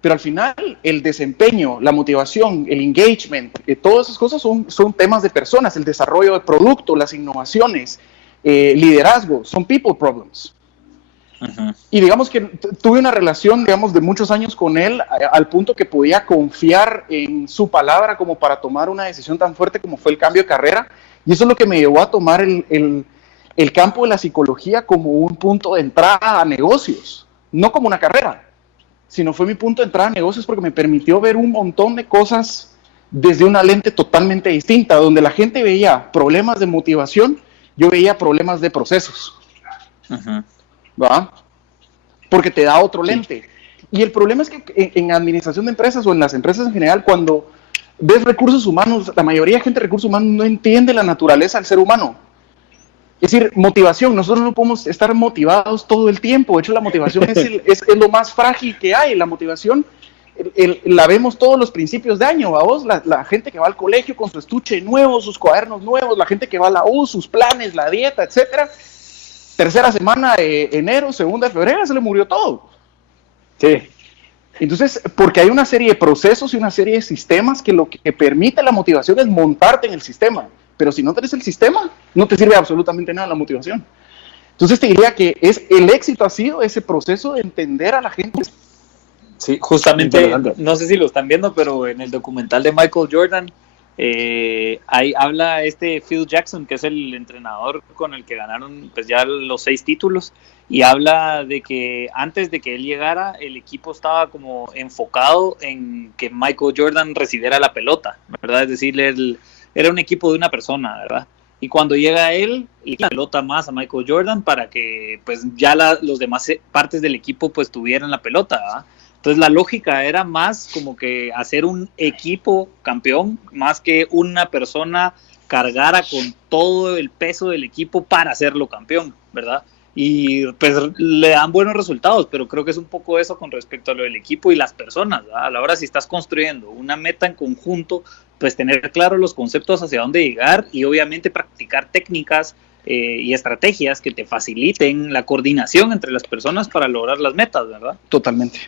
Pero al final, el desempeño, la motivación, el engagement, todas esas cosas son temas de personas, el desarrollo de producto, las innovaciones, liderazgo, son people problems. Uh-huh. Y digamos que tuve una relación, digamos, de muchos años con él, al punto que podía confiar en su palabra como para tomar una decisión tan fuerte como fue el cambio de carrera. Y eso es lo que me llevó a tomar el campo de la psicología como un punto de entrada a negocios, no como una carrera, sino fue mi punto de entrada a negocios porque me permitió ver un montón de cosas desde una lente totalmente distinta, donde la gente veía problemas de motivación, yo veía problemas de procesos. Uh-huh. ¿Va? Porque te da otro lente. Y el problema es que en administración de empresas o en las empresas en general, cuando ves recursos humanos, la mayoría de gente de recursos humanos no entiende la naturaleza del ser humano. Es decir, motivación, nosotros no podemos estar motivados todo el tiempo. De hecho, la motivación es lo más frágil que hay. La motivación la vemos todos los principios de año, ¿va vos? La gente que va al colegio con su estuche nuevo, sus cuadernos nuevos, la gente que va a la U, sus planes, la dieta, etcétera. Tercera semana de enero, segunda de febrero, se le murió todo. Sí. Entonces, porque hay una serie de procesos y una serie de sistemas que lo que permite la motivación es montarte en el sistema. Pero si no tenés el sistema, no te sirve absolutamente nada la motivación. Entonces te diría que el éxito ha sido ese proceso de entender a la gente. Sí, justamente, no sé si lo están viendo, pero en el documental de Michael Jordan, ahí habla Phil Jackson, que es el entrenador con el que ganaron pues ya los 6 títulos, y habla de que antes de que él llegara, el equipo estaba como enfocado en que Michael Jordan recibiera la pelota, ¿verdad? Es decir, era un equipo de una persona, ¿verdad? Y cuando llega él, la pelota más a Michael Jordan para que pues ya los demás partes del equipo pues tuvieran la pelota, ¿verdad? Entonces la lógica era más como que hacer un equipo campeón, más que una persona cargara con todo el peso del equipo para hacerlo campeón, ¿verdad? Y pues le dan buenos resultados, pero creo que es un poco eso con respecto a lo del equipo y las personas, ¿verdad? A la hora si estás construyendo una meta en conjunto, pues tener claro los conceptos hacia dónde llegar y obviamente practicar técnicas y estrategias que te faciliten la coordinación entre las personas para lograr las metas, ¿verdad? Totalmente.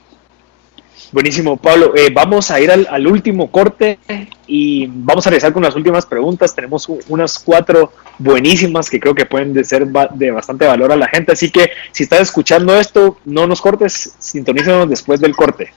Buenísimo, Pablo. Vamos a ir al último corte y vamos a regresar con las últimas preguntas. Tenemos unas 4 buenísimas que creo que pueden ser de bastante valor a la gente. Así que si estás escuchando esto, no nos cortes, sintonízanos después del corte.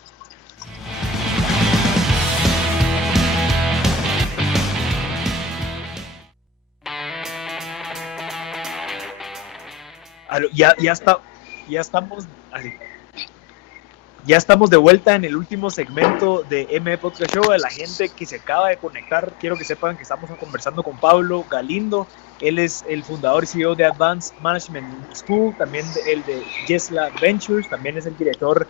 Ya estamos de vuelta en el último segmento de M Podcast Show. A la gente que se acaba de conectar, quiero que sepan que estamos conversando con Pablo Galindo. Él es el fundador y CEO de Advanced Management School, también el de Jesla Ventures, también es el director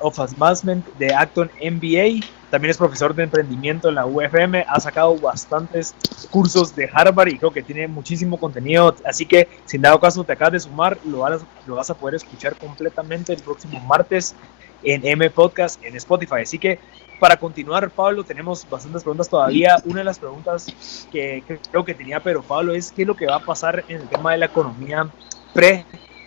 of Advancement de Acton MBA, también es profesor de emprendimiento en la UFM, ha sacado bastantes cursos de Harvard y creo que tiene muchísimo contenido, así que si en dado caso te acabas de sumar, lo vas a poder escuchar completamente el próximo martes en M Podcast en Spotify. Así que para continuar, Pablo, tenemos bastantes preguntas todavía. Una de las preguntas que creo que tenía Pablo es qué es lo que va a pasar en el tema de la economía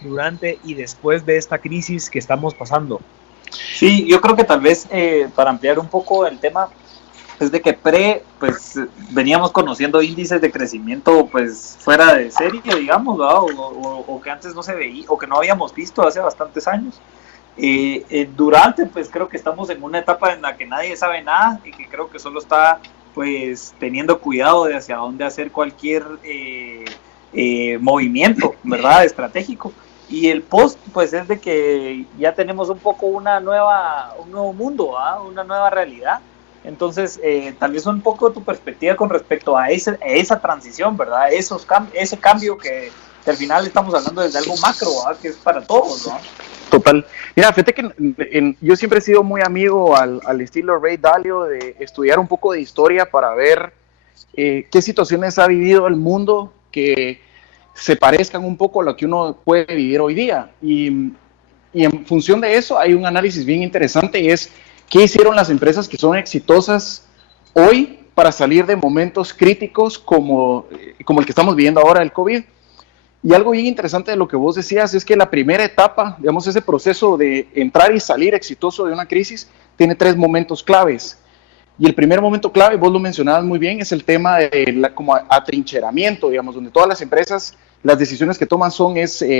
durante y después de esta crisis que estamos pasando. Sí, yo creo que tal vez para ampliar un poco el tema, es de que pues veníamos conociendo índices de crecimiento pues fuera de serie, digamos, ¿verdad? O que antes no se veía, o que no habíamos visto hace bastantes años. Durante, pues creo que estamos en una etapa en la que nadie sabe nada y que creo que solo está pues teniendo cuidado de hacia dónde hacer cualquier movimiento, ¿verdad? Estratégico. Y el post, pues es de que ya tenemos un poco un nuevo mundo, ¿verdad? Una nueva realidad. Entonces, tal vez un poco tu perspectiva con respecto a esa transición, ¿verdad? Ese cambio que al final estamos hablando desde algo macro, ¿verdad? Que es para todos, ¿no? Total. Mira, fíjate que yo siempre he sido muy amigo al estilo Ray Dalio de estudiar un poco de historia para ver qué situaciones ha vivido el mundo que se parezcan un poco a lo que uno puede vivir hoy día. Y en función de eso hay un análisis bien interesante y es qué hicieron las empresas que son exitosas hoy para salir de momentos críticos como el que estamos viviendo ahora, el COVID. Y algo bien interesante de lo que vos decías es que la primera etapa, digamos, ese proceso de entrar y salir exitoso de una crisis, tiene 3 momentos claves. Y el primer momento clave, vos lo mencionabas muy bien, es el tema de como atrincheramiento, digamos, donde todas las empresas, las decisiones que toman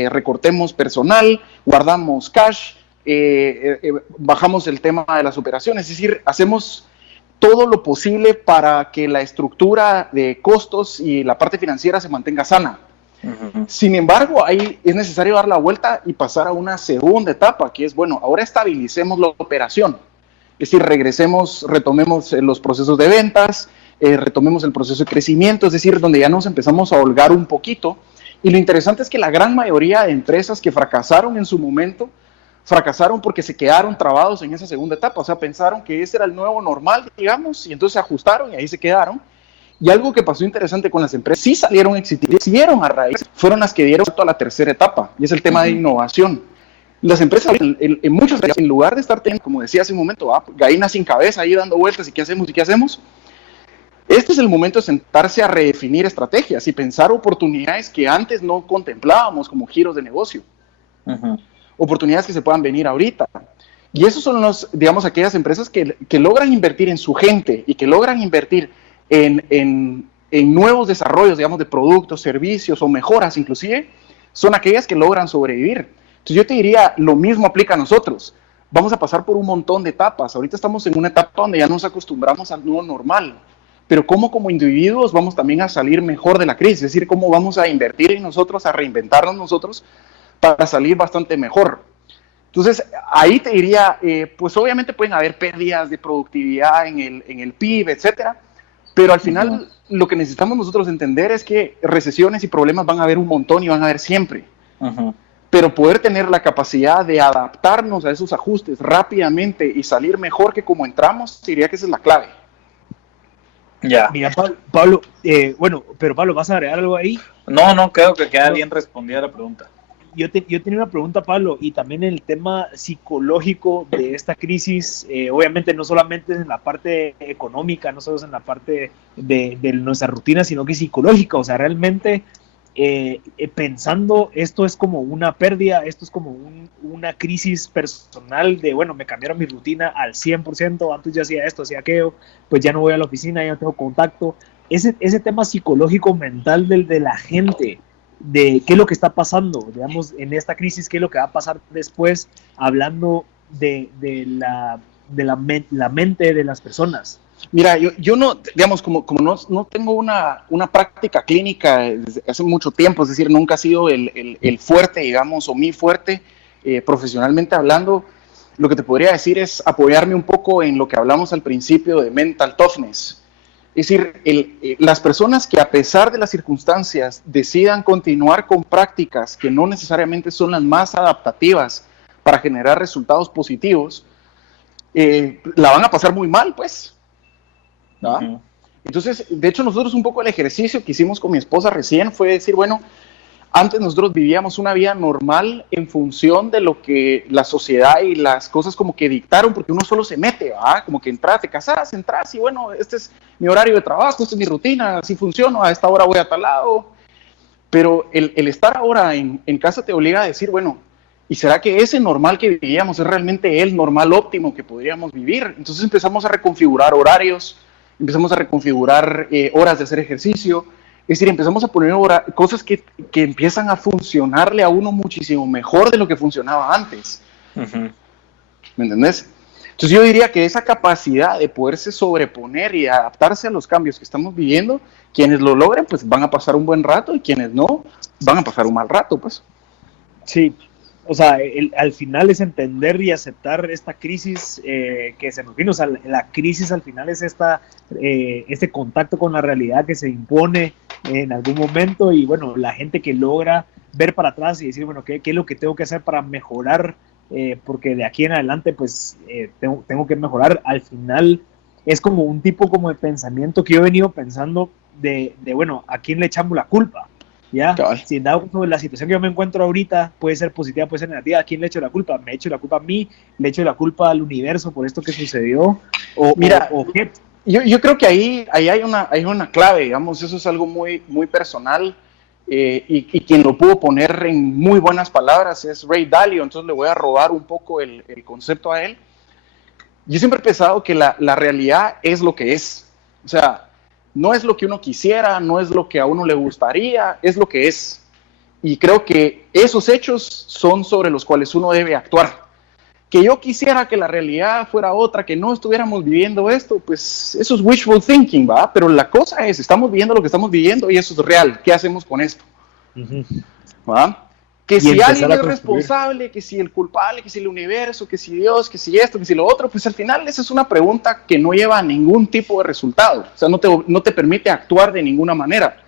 recortemos personal, guardamos cash, bajamos el tema de las operaciones, es decir, hacemos todo lo posible para que la estructura de costos y la parte financiera se mantenga sana. Uh-huh. Sin embargo, ahí es necesario dar la vuelta y pasar a una segunda etapa, que es, bueno, ahora estabilicemos la operación. Es decir, retomemos los procesos de ventas, retomemos el proceso de crecimiento, es decir, donde ya nos empezamos a holgar un poquito. Y lo interesante es que la gran mayoría de empresas que fracasaron en su momento, fracasaron porque se quedaron trabados en esa segunda etapa. O sea, pensaron que ese era el nuevo normal, digamos, y entonces se ajustaron y ahí se quedaron. Y algo que pasó interesante con las empresas, sí salieron exitosas, siguieron a raíz, fueron las que dieron a la tercera etapa, y es el tema de innovación. Las empresas, en muchas veces, en lugar de estar teniendo, como decía hace un momento, gallinas sin cabeza ahí dando vueltas, ¿y qué hacemos? ¿Y qué hacemos? Este es el momento de sentarse a redefinir estrategias y pensar oportunidades que antes no contemplábamos como giros de negocio. Uh-huh. Oportunidades que se puedan venir ahorita. Y esos son aquellas empresas que logran invertir en su gente y que logran invertir en nuevos desarrollos, digamos, de productos, servicios o mejoras inclusive, son aquellas que logran sobrevivir. Entonces yo te diría, lo mismo aplica a nosotros. Vamos a pasar por un montón de etapas. Ahorita estamos en una etapa donde ya nos acostumbramos al nuevo normal. Pero cómo como individuos vamos también a salir mejor de la crisis. Es decir, cómo vamos a invertir en nosotros, a reinventarnos nosotros para salir bastante mejor. Entonces, ahí te diría, pues obviamente pueden haber pérdidas de productividad en el PIB, etcétera. Pero al final, lo que necesitamos nosotros entender es que recesiones y problemas van a haber un montón y van a haber siempre. Uh-huh. Pero poder tener la capacidad de adaptarnos a esos ajustes rápidamente y salir mejor que como entramos, diría que esa es la clave. Ya. Mira, Pablo, pero Pablo, ¿vas a agregar algo ahí? No, creo que queda bien respondida la pregunta. Yo tenía una pregunta, Pablo, y también el tema psicológico de esta crisis, obviamente no solamente en la parte económica, no solo en la parte de nuestra rutina, sino que psicológica, o sea, realmente pensando, esto es como una pérdida, esto es como una crisis personal de, bueno, me cambiaron mi rutina al 100%, antes yo hacía esto, hacía aquello, pues ya no voy a la oficina, ya no tengo contacto. Ese tema psicológico mental de la gente, de qué es lo que está pasando, digamos, en esta crisis, qué es lo que va a pasar después, hablando de la mente de las personas. Mira, yo no, digamos, como no tengo una práctica clínica desde hace mucho tiempo, es decir, nunca ha sido el fuerte, digamos, o mi fuerte, profesionalmente hablando, lo que te podría decir es apoyarme un poco en lo que hablamos al principio de mental toughness. Es decir, las personas que a pesar de las circunstancias decidan continuar con prácticas que no necesariamente son las más adaptativas para generar resultados positivos, la van a pasar muy mal, pues. ¿No? Uh-huh. Entonces, de hecho, nosotros un poco el ejercicio que hicimos con mi esposa recién fue decir, bueno, antes nosotros vivíamos una vida normal en función de lo que la sociedad y las cosas como que dictaron, porque uno solo se mete, ¿verdad? Como que entras, te casas, entras y bueno, este es mi horario de trabajo, esta es mi rutina, así funciono, a esta hora voy a tal lado. Pero el estar ahora en casa te obliga a decir, bueno, ¿y será que ese normal que vivíamos es realmente el normal óptimo que podríamos vivir? Entonces empezamos a reconfigurar horarios, empezamos a reconfigurar horas de hacer ejercicio, es decir, empezamos a poner cosas que empiezan a funcionarle a uno muchísimo mejor de lo que funcionaba antes. Ujú. ¿Me entendés? Entonces yo diría que esa capacidad de poderse sobreponer y adaptarse a los cambios que estamos viviendo, quienes lo logren, pues van a pasar un buen rato, y quienes no, van a pasar un mal rato, pues. Sí, o sea, al final es entender y aceptar esta crisis que se nos vino. O sea, la crisis al final es este contacto con la realidad que se impone en algún momento, y bueno, la gente que logra ver para atrás y decir, bueno, ¿qué es lo que tengo que hacer para mejorar? Porque de aquí en adelante, pues, tengo que mejorar. Al final es como un tipo como de pensamiento que yo he venido pensando bueno, ¿a quién le echamos la culpa? ¿Ya? Si en dado caso la situación que yo me encuentro ahorita puede ser positiva, puede ser negativa, ¿a quién le echo la culpa? ¿Me echo la culpa a mí? ¿Le echo la culpa al universo por esto que sucedió? Mira, ¿O qué? Yo creo que ahí hay una clave, digamos, eso es algo muy, muy personal, y quien lo pudo poner en muy buenas palabras es Ray Dalio, entonces le voy a robar un poco el concepto a él. Yo siempre he pensado que la realidad es lo que es, o sea, no es lo que uno quisiera, no es lo que a uno le gustaría, es lo que es. Y creo que esos hechos son sobre los cuales uno debe actuar. Que yo quisiera que la realidad fuera otra, que no estuviéramos viviendo esto, pues eso es wishful thinking, ¿va? Pero la cosa es, estamos viviendo lo que estamos viviendo y eso es real. ¿Qué hacemos con esto? ¿Va? Que si alguien es responsable, que si el culpable, que si el universo, que si Dios, que si esto, que si lo otro, pues al final esa es una pregunta que no lleva a ningún tipo de resultado. O sea, no te permite actuar de ninguna manera.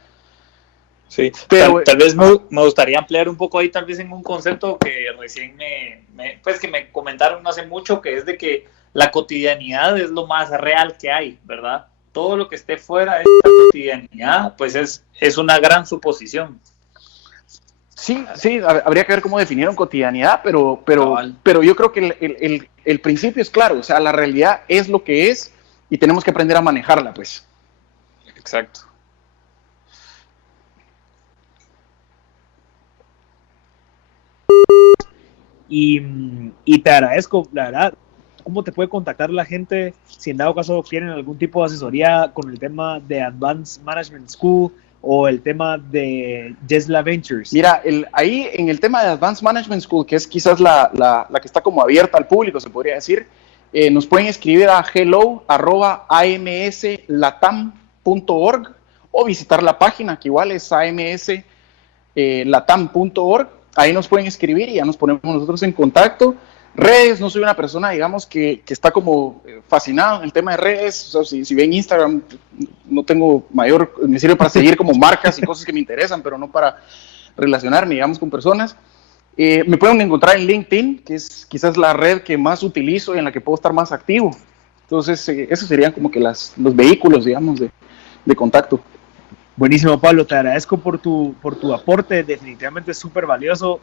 Sí, pero tal vez me gustaría ampliar un poco ahí, tal vez en un concepto que recién pues que me comentaron no hace mucho, que es de que la cotidianidad es lo más real que hay, ¿verdad? Todo lo que esté fuera de esta cotidianidad, pues es una gran suposición. Sí, habría que ver cómo definieron cotidianidad, pero yo creo que el principio es claro, o sea, la realidad es lo que es y tenemos que aprender a manejarla, pues. Exacto. Y te agradezco, la verdad. ¿Cómo te puede contactar la gente si en dado caso quieren algún tipo de asesoría con el tema de Advanced Management School o el tema de Jesla Ventures? Mira, ahí en el tema de Advanced Management School, que es quizás la que está como abierta al público, se podría decir, nos pueden escribir a hello@amslatam.org o visitar la página, que igual es amslatam.org. Ahí nos pueden escribir y ya nos ponemos nosotros en contacto. Redes, no soy una persona, digamos, que está como fascinado en el tema de redes. O sea, si ven Instagram, no tengo me sirve para seguir como marcas y cosas que me interesan, pero no para relacionarme, digamos, con personas. Me pueden encontrar en LinkedIn, que es quizás la red que más utilizo y en la que puedo estar más activo. Entonces, esos serían como que los vehículos, digamos, de contacto. Buenísimo, Pablo, te agradezco por tu aporte, definitivamente es súper valioso.